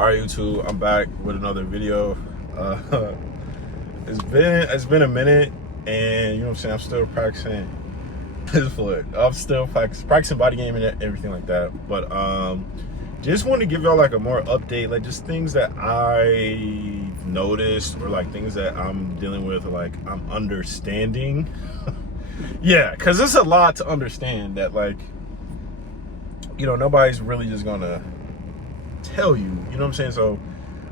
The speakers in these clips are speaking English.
All right, YouTube, I'm back with another video. It's been a minute, and you know what I'm saying, I'm still practicing this foot. I'm still practicing body game and everything like that. But just want to give y'all like a more update, like just things that I noticed or like things that I'm dealing with or like I'm understanding. Yeah, because there's a lot to understand that, like, you know, nobody's really just gonna tell you, you know what I'm saying? So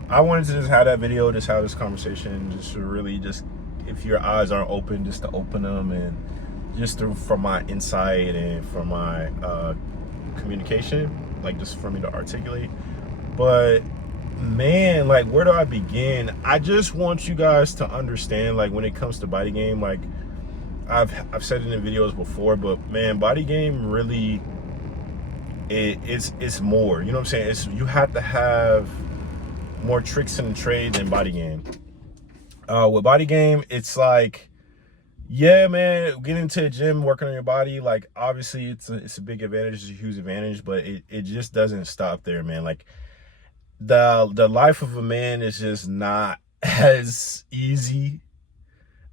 I wanted to just have that video, just have this conversation, just to really just, if your eyes aren't open, just to open them, and just from my insight and from my communication, like just for me to articulate. But man, like, where do I begin? I just want you guys to understand, like, when it comes to body game, like I've said it in videos before, but man, body game really, it's more, you know what I'm saying? It's, you have to have more tricks in the trade than body game. With body game, it's like, yeah, man, getting into a gym, working on your body, like, obviously it's a big advantage, it's a huge advantage, but it just doesn't stop there, man. Like, the life of a man is just not as easy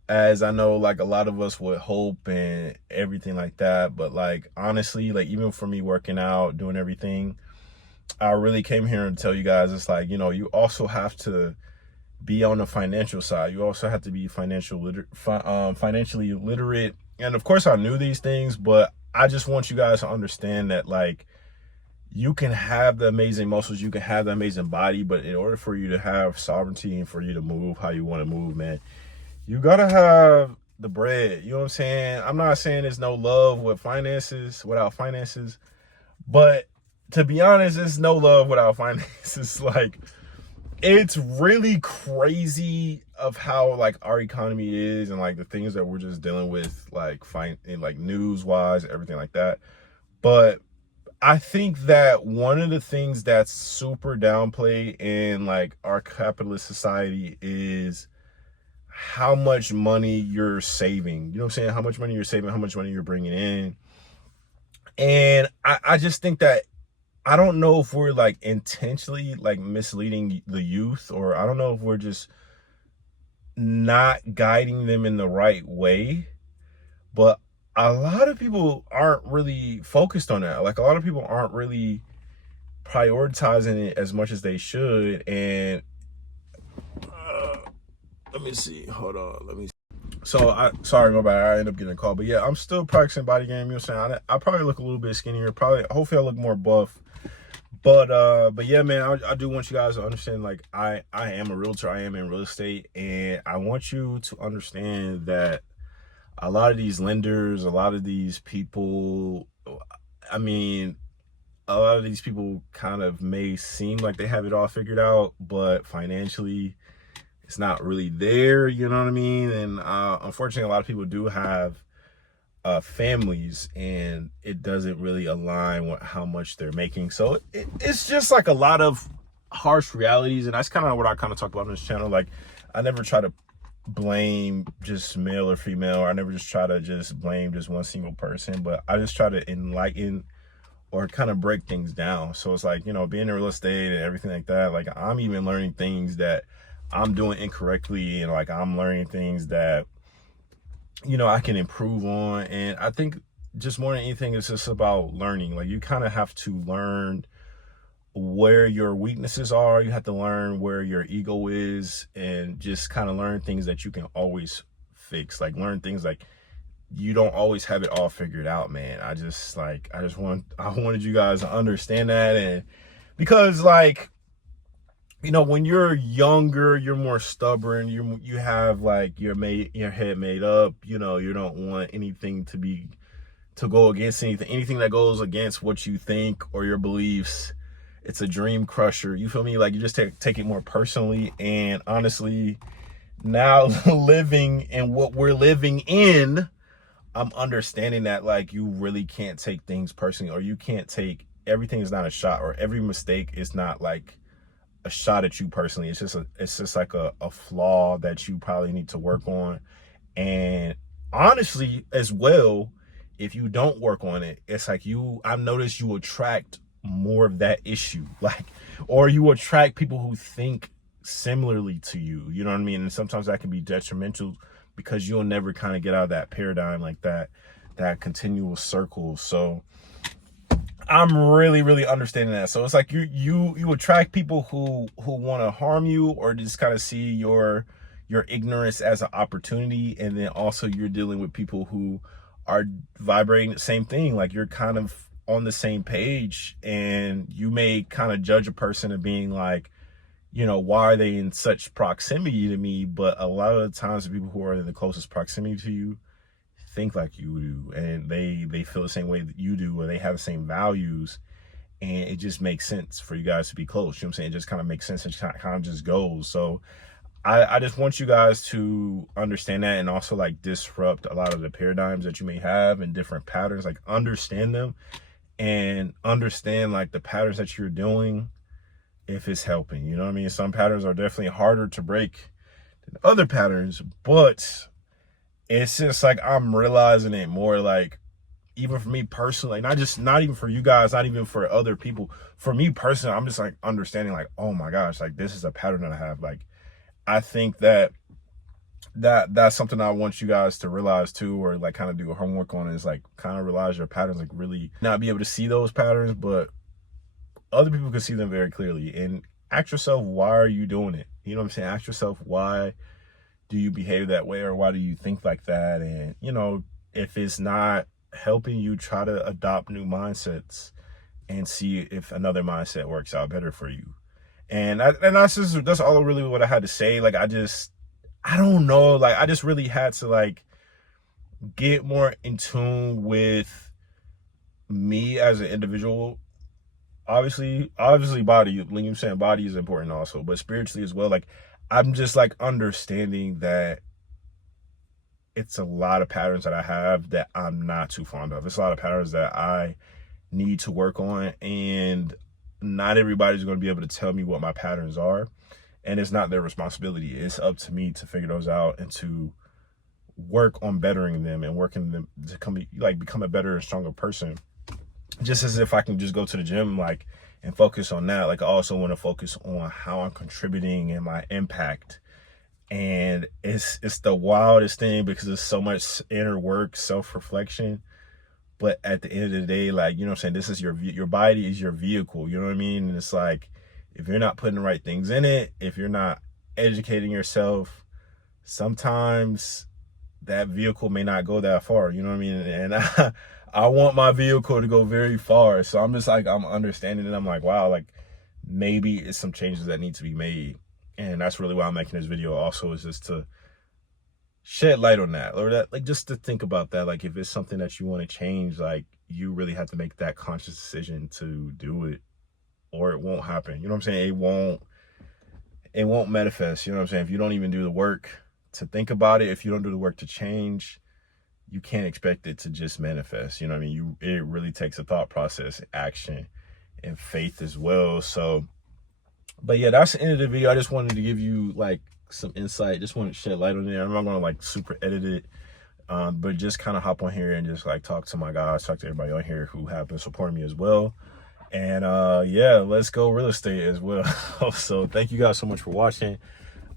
as I know, like, a lot of us would hope and everything like that. But like, honestly, like, even for me working out, doing everything, I really came here to tell you guys, it's like, you know, you also have to be on the financial side. You also have to be financially literate. And of course I knew these things, but I just want you guys to understand that, like, you can have the amazing muscles, you can have the amazing body, but in order for you to have sovereignty and for you to move how you want to move, man, you gotta have the bread. You know what I'm saying? I'm not saying there's no love with finances, without finances, but to be honest, there's no love without finances. Like, it's really crazy of how, like, our economy is, and like the things that we're just dealing with, like, like news wise, everything like that. But I think that one of the things that's super downplayed in, like, our capitalist society is how much money you're saving. You know what I'm saying? How much money you're saving, how much money you're bringing in. And I just think that, I don't know if we're like intentionally like misleading the youth, or I don't know if we're just not guiding them in the right way. But a lot of people aren't really focused on that. Like, a lot of people aren't really prioritizing it as much as they should. And let me see, hold on, let me see. So sorry, my bad, I ended up getting a call. But yeah, I'm still practicing body game. You know what I'm saying? I probably look a little bit skinnier, probably, hopefully I look more buff. But yeah, man, I do want you guys to understand, like, I am a realtor, I am in real estate, and I want you to understand that a lot of these lenders, a lot of these people, I mean, a lot of these people kind of may seem like they have it all figured out, but financially it's not really there, you know what I mean? And unfortunately, a lot of people do have families, and it doesn't really align with how much they're making. So it's just like a lot of harsh realities, and that's kind of what I kind of talk about on this channel. Like, I never try to blame just male or female, or I never just try to just blame just one single person, but I just try to enlighten or kind of break things down. So it's like, you know, being in real estate and everything like that, like, I'm even learning things that I'm doing incorrectly, and like, I'm learning things that, you know, I can improve on. And I think just more than anything, it's just about learning. Like, you kind of have to learn where your weaknesses are. You have to learn where your ego is, and just kind of learn things that you can always fix. Like, learn things like, you don't always have it all figured out, man. I wanted you guys to understand that. And because, like, you know, when you're younger, you're more stubborn. You have like your head made up. You know, you don't want anything to go against anything that goes against what you think or your beliefs. It's a dream crusher. You feel me? Like, you just take it more personally. And honestly, now living in what we're living in, I'm understanding that, like, you really can't take things personally, or you can't take, everything is not a shot, or every mistake is not like a shot at you personally. It's just like a flaw that you probably need to work on. And honestly, as well, if you don't work on it, it's like, I've noticed you attract more of that issue, like, or you attract people who think similarly to you, you know what I mean? And sometimes that can be detrimental because you'll never kind of get out of that paradigm, like that continual circle. So I'm really understanding that. So it's like you attract people who want to harm you, or just kind of see your ignorance as an opportunity. And then also you're dealing with people who are vibrating the same thing, like you're kind of on the same page, and you may kind of judge a person of being like, you know, why are they in such proximity to me? But a lot of the times the people who are in the closest proximity to you think like you do, and they feel the same way that you do, or they have the same values, and it just makes sense for you guys to be close. You know what I'm saying? It just kind of makes sense. It kind of just goes. So I just want you guys to understand that, and also like disrupt a lot of the paradigms that you may have and different patterns, like understand them and understand like the patterns that you're doing, if it's helping. You know what I mean? Some patterns are definitely harder to break than other patterns, but it's just like I'm realizing it more, like even for me personally, like not even for you guys, not even for other people, for me personally, I'm just like understanding like, oh my gosh, like this is a pattern that I have. Like I think that's something I want you guys to realize too, or like kind of do homework on, is like kind of realize your patterns, like really not be able to see those patterns, but other people can see them very clearly. And ask yourself, why are you doing it? You know what I'm saying? Ask yourself, why do you behave that way, or why do you think like that? And you know, if it's not helping you, try to adopt new mindsets and see if another mindset works out better for you. And that's all really what I had to say. Like I don't know, like I just really had to like get more in tune with me as an individual. Obviously body, like you're saying, body is important also, but spiritually as well. Like I'm just like understanding that it's a lot of patterns that I have that I'm not too fond of. It's a lot of patterns that I need to work on, and not everybody's going to be able to tell me what my patterns are, and it's not their responsibility. It's up to me to figure those out and to work on bettering them and working them to become a better and stronger person. Just as if I can just go to the gym like and focus on that, like I also want to focus on how I'm contributing and my impact. And it's the wildest thing because there's so much inner work, self-reflection. But at the end of the day, like, you know what I'm saying, this is your body is your vehicle, you know what I mean? And it's like, if you're not putting the right things in it, if you're not educating yourself, sometimes that vehicle may not go that far, you know what I mean? And I want my vehicle to go very far. So I'm just like, I'm understanding it. I'm like, wow, like maybe it's some changes that need to be made. And that's really why I'm making this video also, is just to shed light on that, or that, like, just to think about that. Like if it's something that you want to change, like you really have to make that conscious decision to do it, or it won't happen. You know what I'm saying? It won't manifest. You know what I'm saying? If you don't even do the work to think about it, if you don't do the work to change, you can't expect it to just manifest. You know what I mean? It really takes a thought process, action, and faith as well. So, but yeah, that's the end of the video. I just wanted to give you like some insight. Just wanted to shed light on it. I'm not gonna like super edit it, but just kind of hop on here and just like talk to my guys, talk to everybody on here who have been supporting me as well. And yeah, let's go real estate as well. So thank you guys so much for watching.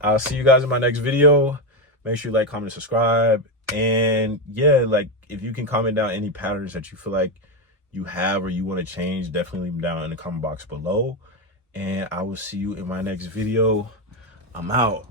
I'll see you guys in my next video. Make sure you like, comment, and subscribe. And yeah, like if you can comment down any patterns that you feel like you have or you want to change, definitely leave them down in the comment box below. And I will see you in my next video. I'm out.